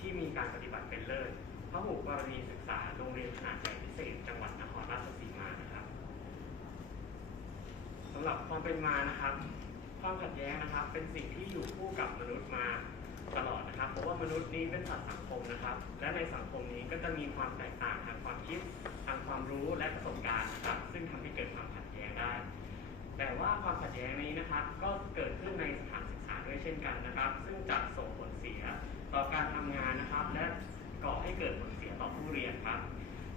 ที่มีการปฏิบัติเป็นเลิศพระหุกรณีศึกษาโรงเรียนขนาดใหญ่พิเศษ จังหวัดนครราชสีมานะครับสำหรับความเป็นมานะครับ ความขัดแย้งนะครับ เป็นสิ่งที่อยู่คู่กับมนุษย์มาตลอดนะครับ เพราะว่ามนุษย์นี้เป็นสัตว์สังคมนะครับ และในสังคมนี้ก็จะมีความแตกต่างทางความคิด ทางความรู้และประสบการณ์นะครับ ซึ่งทำให้เกิดความขัดแย้งได้ แต่ว่าความขัดแย้งนี้นะครับ ก็เกิดขึ้นในสถานศึกษาด้วยเช่นกันนะครับ ซึ่งจะส่งผลเสีย ต่อการทำงานนะครับ และก่อให้เกิดผลเสียต่อผู้เรียนครับ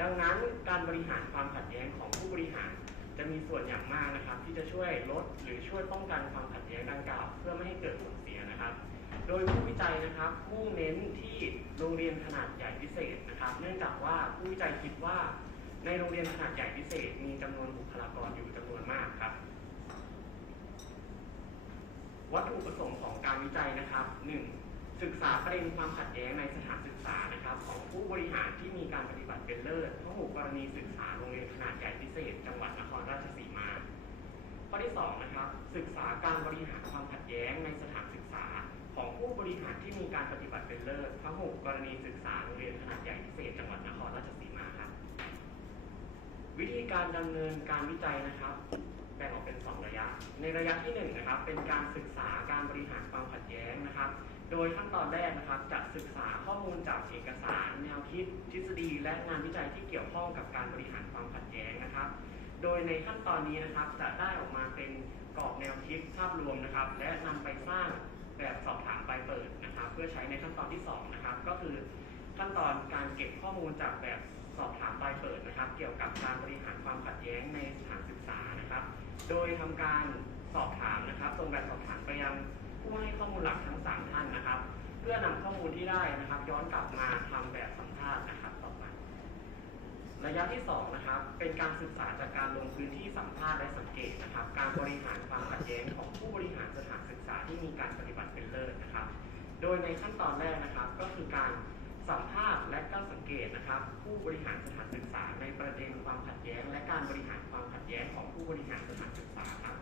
ดังนั้นการบริหารความขัดแย้งของผู้บริหาร จะมีส่วนอย่างมากนะครับ ที่จะช่วยลดหรือช่วยป้องกันความขัดแย้งดังกล่าว เพื่อไม่ให้เกิดผลเสียนะครับ โดยผู้วิจัยนะครับมุ่งเน้นที่โรงเรียนขนาดใหญ่พิเศษนะครับ เนื่องจากว่าผู้วิจัยคิดว่า ในโรงเรียนขนาดใหญ่พิเศษ มีจำนวนบุคลากรอยู่จำนวนมากครับวัตถุประสงค์ของการวิจัยนะครับ 1. ศึกษาประเด็นความขัดแย้งในสถานศึกษานะครับ ของผู้บริหารที่มีการปฏิบัติเป็นเลิศพหุกรณีศึกษาโรงเรียนขนาดใหญ่พิเศษ จังหวัดนครราชสีมาข้อที่2นะครับศึกษาการบริหารความขัดแย้งในสถานศึกษา ของผู้บริหารที่มีการปฏิบัติเป็นเลิศพหุกรณีศึกษาโรงเรียนขนาดใหญ่พิเศษ จังหวัดนครราชสีมาครับวิธีการดำเนินการวิจัยนะครับแบ่งออกเป็น 2 ระยะ ในระยะที่1นะครับเป็นการศึกษาการบริหารความขัดแย้งนะครับ โดยขั้นตอนแรกนะครับจะศึกษาข้อมูลจากเอกสาร แนวคิดทฤษฎี และงานวิจัยที่เกี่ยวข้องกับการบริหารความขัดแย้งนะครับ โดยในขั้นตอนนี้นะครับจะได้ออกมาเป็นกรอบแนวคิดภาพรวมนะครับ และนำไปสร้างแบบสอบถามปลายเปิดนะครับ เพื่อใช้ในขั้นตอนที่สองนะครับก็คือขั้นตอนการเก็บข้อมูลจากแบบสอบถามปลายเปิดนะครับ เกี่ยวกับการบริหารความขัดแย้งในสถานศึกษานะครับ โดยทำการสอบถามนะครับส่งแบบสอบถามไปยัง ผู้ให้ข้อมูลหลักทั้ง 3 ท่านนะครับ เพื่อนำข้อมูลที่ได้นะครับ ย้อนกลับมาทำแบบสัมภาษณ์นะครับต่อมาระยะที่2นะครับเป็นการศึกษาจากการลงพื้นที่สัมภาษณ์และสังเกตนะครับ การบริหารความขัดแย้งของผู้บริหารสถานศึกษาที่มีการปฏิบัติเป็นเลิศนะครับ โดยในขั้นตอนแรกนะครับ ก็คือการสัมภาษณ์และก็สังเกตนะครับ ผู้บริหารสถานศึกษาในประเด็นความขัดแย้ง และการบริหารความขัดแย้งของผู้บริหารสถานศึกษาครับ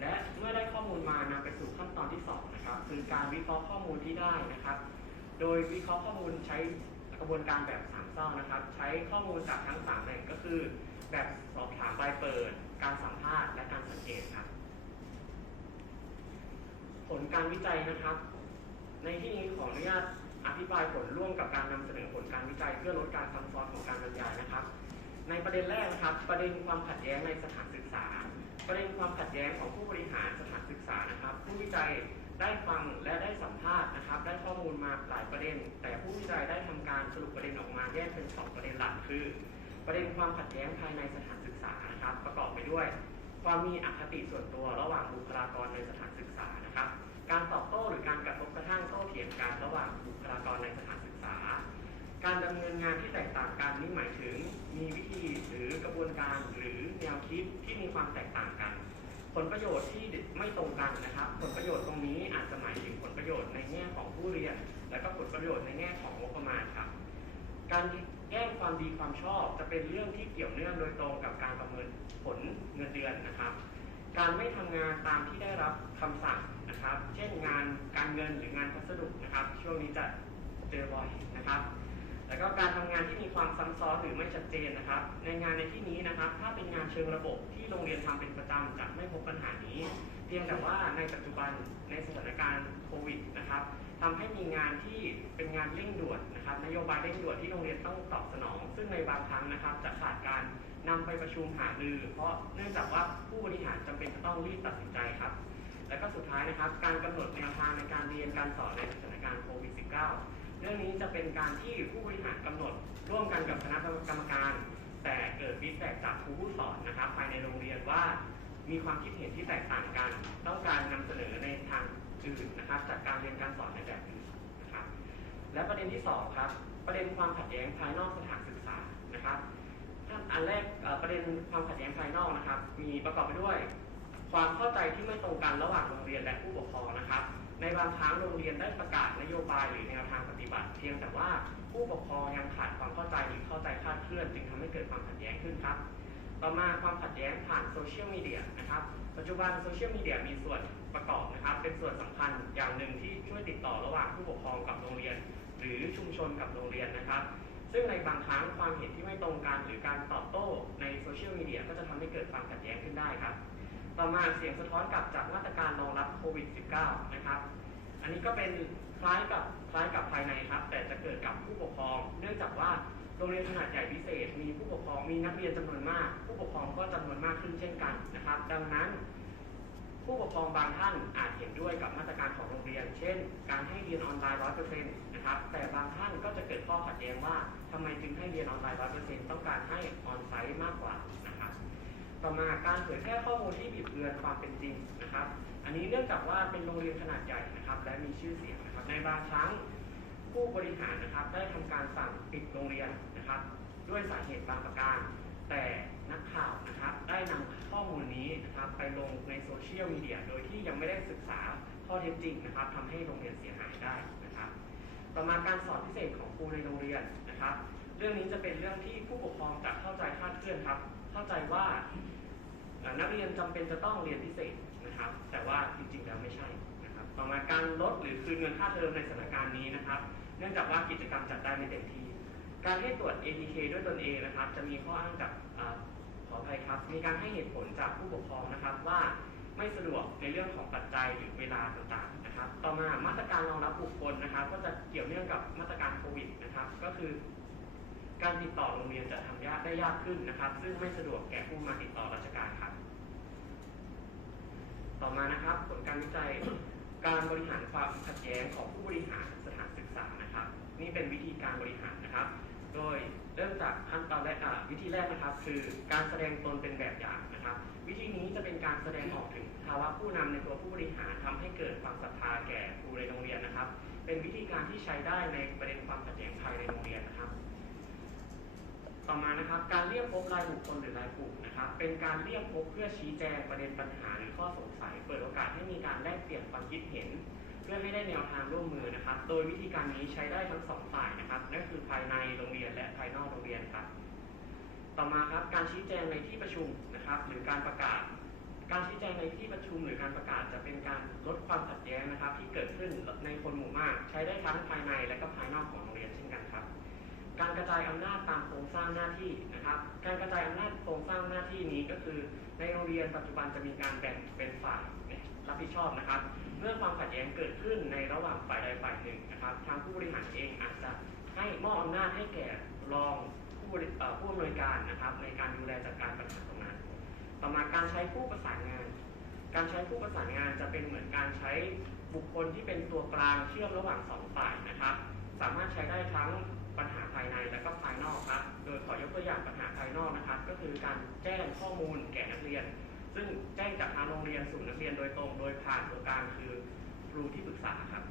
และเมื่อได้ข้อมูลมานำไปสู่ขั้นตอนที่สองนะครับคือการวิเคราะห์ข้อมูลที่ได้นะครับ โดยวิเคราะห์ข้อมูลใช้กระบวนการแบบสามเศร้านะครับ ใช้ข้อมูลจากทั้งสามแหล่งก็คือ แบบสอบถามปลายเปิด การสัมภาษณ์และการสังเกตครับ ผลการวิจัยนะครับ ในที่นี้ขออนุญาตอธิบายผลร่วมกับการนำเสนอผลการวิจัย เพื่อลดการซับซ้อนของการบรรยายนะครับ ในประเด็นแรกนะครับ ประเด็นความขัดแย้งในสถานศึกษา ประเด็นความขัดแย้งของผู้บริหารสถานศึกษานะครับ ผู้วิจัยได้ฟังและได้สัมภาษณ์นะครับ ได้ข้อมูลมาหลายประเด็น แต่ผู้วิจัยได้ทำการสรุปประเด็นออกมาแยกเป็นสองประเด็นหลักคือ ประเด็นความขัดแย้งภายในสถานศึกษานะครับ ประกอบไปด้วย ความมีอคติส่วนตัวระหว่างบุคลากรในสถานศึกษานะครับ การตอบโต้หรือการกระทบกระทั่งโต้เถียงกันระหว่างบุคลากรในสถานศึกษา การดำเนินงานที่แตกต่างกันนี่หมายถึงมีวิธีหรือกระบวนการหรือแนวคิดที่มีความแตกต่างกัน ผลประโยชน์ที่ไม่ตรงกันนะครับ ผลประโยชน์ตรงนี้อาจจะหมายถึงผลประโยชน์ในแง่ของผู้เรียน และก็ผลประโยชน์ในแง่ของงบประมาณครับ การแย่งความดีความชอบ จะเป็นเรื่องที่เกี่ยวเนื่องโดยตรงกับการประเมินผลเงินเดือนนะครับ การไม่ทำงานตามที่ได้รับคำสั่งนะครับ เช่นงานการเงินหรืองานพัสดุนะครับ ช่วงนี้จะเจอบ่อยนะครับ ก็การทำงานที่มีความซ้ำซ้อนหรือไม่ชัดเจนนะครับ ในงานในที่นี้นะครับ ถ้าเป็นงานเชิงระบบที่โรงเรียนทำเป็นประจำจะไม่พบปัญหานี้ เพียงแต่ว่าในปัจจุบันในสถานการณ์โควิดนะครับทำให้มีงานที่เป็นงานเร่งด่วนนะครับ นโยบายเร่งด่วนที่โรงเรียนต้องตอบสนอง ซึ่งในบางครั้งนะครับ จะขาดการนำไปประชุมหารือ เพราะเนื่องจากว่าผู้บริหารจำเป็นจะต้องรีบตัดสินใจครับ และก็สุดท้ายนะครับ การกำหนดแนวทางในการเรียนการสอนในสถานการณ์โควิด -19 เรื่องนี้จะเป็นการที่ผู้บริหารกำหนด ร่วมกันกับคณะกรรมการ แต่เกิดฟีดแบ็กจากครูผู้สอนนะครับ ภายในโรงเรียนว่า มีความคิดเห็นที่แตกต่างกัน ต้องการนำเสนอในทางอื่นนะครับจากการเรียนการสอนในแบบอื่นนะครับ และประเด็นที่สองครับประเด็นความขัดแย้งภายนอกสถานศึกษานะครับท่านอันแรกประเด็นความขัดแย้งภายนอกนะครับ มีประกอบไปด้วย ความเข้าใจที่ไม่ตรงกันระหว่างโรงเรียนและผู้ปกครองนะครับ ในบางครั้งโรงเรียนได้ประกาศนโยบายหรือแนวทางปฏิบัติ เพียงแต่ว่าผู้ปกครองยังขาดความเข้าใจหรือเข้าใจคลาดเคลื่อน จึงทำให้เกิดความขัดแย้งขึ้นครับ ต่อมาความขัดแย้งผ่านโซเชียลมีเดียนะครับปัจจุบันโซเชียลมีเดียมีส่วนประกอบนะครับ เป็นส่วนสำคัญอย่างหนึ่งที่ช่วยติดต่อระหว่างผู้ปกครองกับโรงเรียน หรือชุมชนกับโรงเรียนนะครับซึ่งในบางครั้งความเห็นที่ไม่ตรงกันหรือการตอบโต้ในโซเชียลมีเดียก็จะทำให้เกิดความขัดแย้งขึ้นได้ครับ ต่อมาเสียงสะท้อนกลับจากมาตรการรองรับโควิด -19 นะครับ อันนี้ก็เป็นคล้ายกับคล้ายกับภายในครับ แต่จะเกิดกับผู้ปกครอง เนื่องจากว่าโรงเรียนขนาดใหญ่พิเศษ มีผู้ปกครองมีนักเรียนจำนวนมาก ผู้ปกครองก็จำนวนมากขึ้นเช่นกันนะครับ ดังนั้น ผู้ปกครองบางท่านอาจเห็นด้วยกับมาตรการของโรงเรียน เช่น การให้เรียนออนไลน์100%นต์นะครับ แต่บางท่านก็จะเกิดข้อขัดแย้งว่าทำไมจึงให้เรียนออนไลน์100%ต้องการให้ออนไซต์มากกว่า ต่อมาการเผยแพร่ข้อมูลที่บิดเบือนความเป็นจริงนะครับ อันนี้เนื่องจากว่าเป็นโรงเรียนขนาดใหญ่นะครับ และมีชื่อเสียงนะครับ ในบางครั้งผู้บริหารนะครับ ได้ทำการสั่งปิดโรงเรียนนะครับ ด้วยสาเหตุบางประการ แต่นักข่าวนะครับ ได้นำข้อมูลนี้นะครับ ไปลงในโซเชียลมีเดียโดยที่ยังไม่ได้ศึกษาข้อเท็จจริงนะครับทำให้โรงเรียนเสียหายได้นะครับ ต่อมาการสอนพิเศษของครูในโรงเรียนนะครับ เรื่องนี้จะเป็นเรื่องที่ผู้ปกครองจะเข้าใจคลาดเคลื่อนครับ เข้าใจว่านักเรียนจำเป็นจะต้องเรียนพิเศษนะครับ แต่ว่าจริงๆแล้วไม่ใช่นะครับ ต่อมาการลดหรือคืนเงินค่าเทอมในสถานการณ์นี้นะครับ เนื่องจากว่ากิจกรรมจัดได้ไม่เต็มที่ การให้ตรวจ ATK ด้วยตนเองนะครับ จะมีข้ออ้างจากอขออภัยครับ มีการให้เหตุผลจากผู้ปกครองนะครับว่าไม่สะดวกในเรื่องของปัจจัยหรือเวลาต่างๆนะครับ ต่อมามาตรการรองรับบุคคลนะครับ ก็จะเกี่ยวเนื่องกับมาตรการโควิดนะครับ ก็คือ การติดต่อโรงเรียนจะทำยากได้ยากขึ้นนะครับ ซึ่งไม่สะดวกแก่ผู้มาติดต่อราชการครับ ต่อมานะครับ ผลการวิจัยการบริหารความขัดแย้งของผู้บริหารสถานศึกษานะครับ นี่เป็นวิธีการบริหารนะครับ โดยเริ่มจากขั้นตอนแรกวิธีแรกนะครับ คือการแสดงตนเป็นแบบอย่างนะครับ วิธีนี้จะเป็นการแสดงออกถึงภาวะผู้นำในตัวผู้บริหารทำให้เกิดความศรัทธาแก่ครูในโรงเรียนนะครับ เป็นวิธีการที่ใช้ได้ในประเด็นความขัดแย้งภายในโรงเรียนนะครับ ต่อมานะครับการเรียกพบรายบุคคลหรือรายกลุ่มนะครับ เป็นการเรียกพบเพื่อชี้แจงประเด็นปัญหาหรือข้อสงสัย เปิดโอกาสให้มีการแลกเปลี่ยนความคิดเห็น เพื่อให้ได้แนวทางร่วมมือนะครับ โดยวิธีการนี้ใช้ได้ทั้งสองฝ่ายนะครับนั่นคือภายในโรงเรียนและภายนอกโรงเรียนครับ ต่อมาครับการชี้แจงในที่ประชุมนะครับ หรือการประกาศ การชี้แจงในที่ประชุมหรือการประกาศจะเป็นการลดความขัดแย้งนะครับ ที่เกิดขึ้นในคนหมู่มาก ใช้ได้ทั้งภายในและก็ภายนอกของ การกระจายอำนาจตามโครงสร้างหน้าที่นะครับ การกระจายอำนาจโครงสร้างหน้าที่นี้ก็คือ ในโรงเรียนปัจจุบันจะมีการแบ่งเป็นฝ่ายรับผิดชอบนะครับ เมื่อความขัดแย้งเกิดขึ้นในระหว่างฝ่ายใดฝ่ายหนึ่งนะครับ ทางผู้บริหารเองอาจจะให้มอบอำนาจให้แก่รองผู้บริเอ่อผู้อำนวยการนะครับ ในการดูแลจัดการปัญหาตรงนั้นต่อมาการใช้ผู้ประสานงาน การใช้ผู้ประสานงานจะเป็นเหมือนการใช้บุคคลที่เป็นตัวกลางเชื่อมระหว่างสองฝ่ายนะครับ สามารถใช้ได้ทั้ง ปัญหาภายในและก็ภายนอกครับ โดยขอยกตัวอย่างปัญหาภายนอกนะครับ ก็คือการแจ้งข้อมูลแก่นักเรียน ซึ่งแจ้งจากทางโรงเรียนสู่นักเรียนโดยตรง โดยผ่านตัวกลางคือครูที่ปรึกษาครับ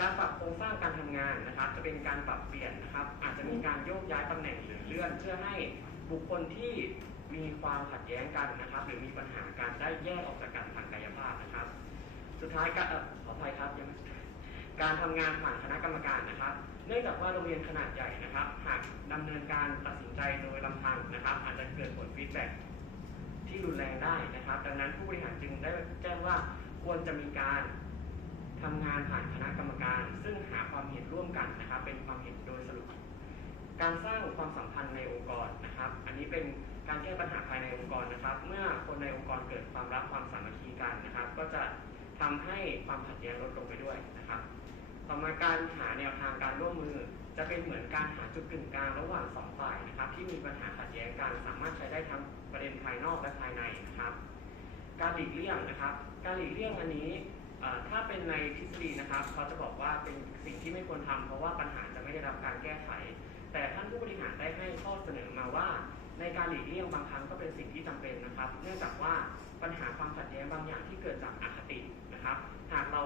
การปรับโครงสร้างการทำงานนะครับ จะเป็นการปรับเปลี่ยนนะครับ อาจจะมีการโยกย้ายตำแหน่งหรือเลื่อน เพื่อให้บุคคลที่มีความขัดแย้งกันนะครับ หรือมีปัญหาการได้แยกออกจากกันทางกายภาพนะครับ สุดท้ายการเอ่อขออภัยครับยังการทำงานผ่านคณะกรรมการนะครับ นื่องจากว่าโรงเรียนขนาดใหญ่นะครับ หากดำเนินการตัดสินใจโดยลำพังนะครับ อาจจะเกิดผลฟีดแบ็กที่รุนแรงได้นะครับ ดังนั้นผู้บริหารจึงได้แจ้งว่าควรจะมีการทำงานผ่านคณะกรรมการ ซึ่งหาความเห็นร่วมกันนะครับ เป็นความเห็นโดยสรุป การสร้างความสัมพันธ์ในองค์กรนะครับ อันนี้เป็นการแก้ปัญหาภายในองค์กรนะครับ เมื่อคนในองค์กรเกิดความรักความสามัคคีกันนะครับ ก็จะทำให้ความขัดแย้งลดลงไปด้วยนะครับ ต่อมาการหาแนวทางการร่วมมือ จะเป็นเหมือนการหาจุดกึ่งกลางระหว่างสองฝ่ายนะครับ ที่มีปัญหาขัดแย้งกันสามารถใช้ได้ทั้งประเด็นภายนอกและภายในนะครับ การหลีกเลี่ยงนะครับ การหลีกเลี่ยงอันนี้ถ้าเป็นในทฤษฎีนะครับเขาจะบอกว่าเป็นสิ่งที่ไม่ควรทำเพราะว่าปัญหาจะไม่ได้รับการแก้ไข แต่ท่านผู้บริหารได้ให้ข้อเสนอมาว่า ในการหลีกเลี่ยงบางครั้งก็เป็นสิ่งที่จำเป็นนะครับ เนื่องจากว่าปัญหาความขัดแย้งบางอย่างที่เกิดจากอคตินะครับ หากเรา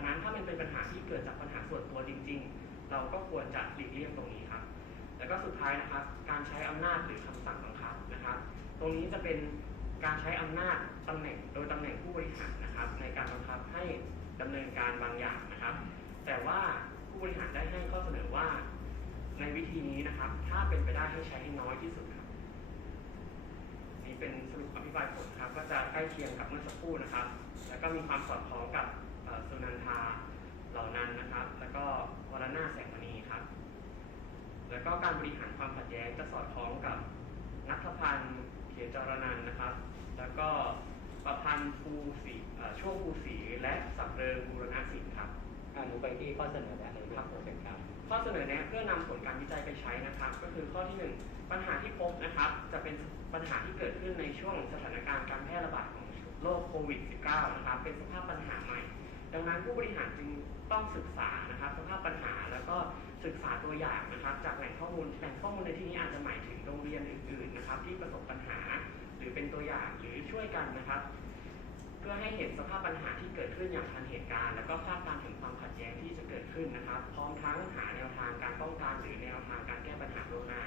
งนั้นถ้ามันเป็นปัญหาที่เกิดจากปัญหาส่วนตัวจริง ๆ เราก็ควรจะหลีกเลี่ยงตรงนี้ครับ แล้วก็สุดท้ายนะครับ การใช้อำนาจหรือคำสั่งบังคับนะครับ ตรงนี้จะเป็นการใช้อำนาจตำแหน่งโดยตำแหน่งผู้บริหารนะครับ ในการบังคับให้ดำเนินการบางอย่างนะครับ แต่ว่าผู้บริหารได้ให้ข้อเสนอว่า ในวิธีนี้นะครับ ถ้าเป็นไปได้ให้ใช้ให้น้อยที่สุดครับนี่เป็นสรุปอภิปรายผลครับ ก็จะใกล้เคียงกับเมื่อสักครู่นะครับ แล้วก็มีความสอดคล้องกับ สุนันทาเหล่านั้นนะครับ แล้วก็วรนาถแสงมณีครับ แล้วก็การบริหารความขัดแย้งจะสอดคล้องกับนัทพันธ์เขจรนันท์นะครับ แล้วก็ประพันธ์ภูศรีเอ่อช่วงภูศรีและสับเริงบูรณศิลป์ครับอนุไปที่ข้อเสนอแนะเลยครับเชิญครับ ข้อเสนอแนะเพื่อนำผลการวิจัยไปใช้นะครับ ก็คือข้อที่ 1 ปัญหาที่พบนะครับ จะเป็นปัญหาที่เกิดขึ้นในช่วงสถานการณ์การแพร่ระบาดของโรคโควิด -19 นะครับ เป็นสภาพปัญหาใหม่ ดังนั้นผู้บริหารจึงต้องศึกษานะครับสภาพปัญหาแล้วก็ศึกษาตัวอย่างนะครับ จากแหล่งข้อมูลแหล่งข้อมูลในที่นี้อาจจะหมายถึงโรงเรียนอื่นๆนะครับ ที่ประสบปัญหาหรือเป็นตัวอย่างหรือช่วยกันนะครับ เพื่อให้เห็นสภาพปัญหาที่เกิดขึ้นอย่างทันเหตุการณ์ แล้วก็คาดการณ์ถึงความขัดแย้งที่จะเกิดขึ้นนะครับ พร้อมทั้งหาแนวทางการป้องกันหรือแนวทางการแก้ปัญหาล่วงหน้า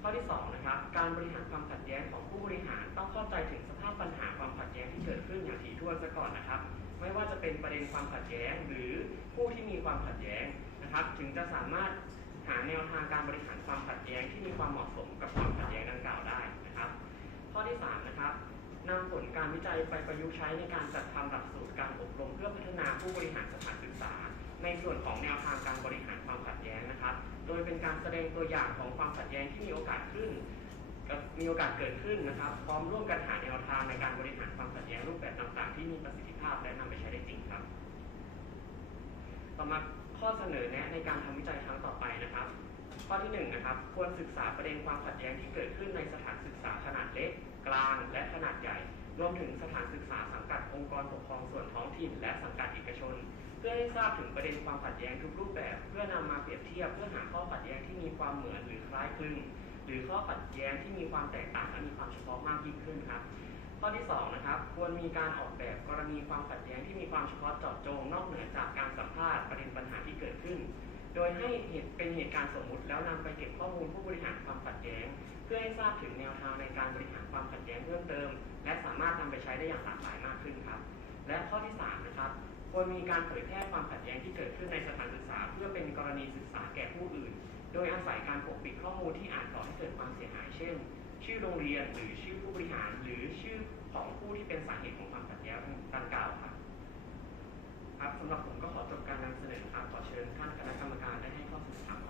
ข้อที่สองนะครับการบริหารความขัดแย้งของผู้บริหารต้องเข้าใจถึงสภาพปัญหาความขัดแย้งที่เกิดขึ้นอย่างถี่ถ้วนซะก่อนนะครับ ไม่ว่าจะเป็นประเด็นความขัดแย้ง หรือผู้ที่มีความขัดแย้งนะครับ ถึงจะสามารถหาแนวทางการบริหารความขัดแย้งที่มีความเหมาะสมกับความขัดแย้งดังกล่าวได้นะครับ ข้อที่สามนะครับนำผลการวิจัยไปประยุกต์ใช้ในการจัดทำหลักสูตรการอบรม เพื่อพัฒนาผู้บริหารสถานศึกษา ในส่วนของแนวทางการบริหารความขัดแย้งนะครับ โดยเป็นการแสดงตัวอย่างของความขัดแย้งที่มีโอกาสขึ้น มีโอกาสเกิดขึ้นนะครับ พร้อมร่วมกันหาแนวทางในการบริหารความขัดแย้งรูปแบบต่างๆ ที่มีประสิทธิภาพและนำไปใช้ได้จริงครับ ต่อมาข้อเสนอแนะในการทำวิจัยครั้งต่อไปนะครับ ข้อที่หนึ่งนะครับ ควรศึกษาประเด็นความขัดแย้งที่เกิดขึ้นในสถานศึกษาขนาดเล็ก กลาง และขนาดใหญ่ รวมถึงสถานศึกษาสังกัดองค์กรปกครองส่วนท้องถิ่น และสังกัดเอกชน เพื่อให้ทราบถึงประเด็นความขัดแย้งทุกรูปแบบ เพื่อนำมาเปรียบเทียบเพื่อหาข้อขัดแย้งที่มีความเหมือนหรือคล้ายคลึง หรือข้อขัดแย้งที่มีความแตกต่างและมีความเฉพาะมากยิ่งขึ้นครับ ข้อที่สองนะครับควรมีการออกแบบกรณีความขัดแย้งที่มีความเฉพาะเจาะจง นอกเหนือจากการสัมภาษณ์ประเด็นปัญหาที่เกิดขึ้น โดยให้เหตุเป็นเหตุการณ์สมมุติแล้วนำไปเก็บข้อมูลผู้บริหารความขัดแย้ง เพื่อให้ทราบถึงแนวทางในการบริหารความขัดแย้งเพิ่มเติม และสามารถนำไปใช้ได้อย่างหลากหลายมากขึ้นครับและข้อที่สามนะครับควรมีการเผยแพร่ความขัดแย้งที่เกิดขึ้นในสถานศึกษา เพื่อเป็นกรณีศึกษาแก่ผู้อื่น โดยอาศัยการปกปิดข้อมูลที่อาจก่อให้เกิดความเสียหาย เช่น ชื่อโรงเรียนหรือชื่อผู้บริหาร หรือชื่อของผู้ที่เป็นสาเหตุของความขัดแย้งดังกล่าวครับครับสำหรับผมก็ขอจบการนำเสนอครับขอเชิญท่านคณะกรรมการได้ให้ข้อเสนอถาย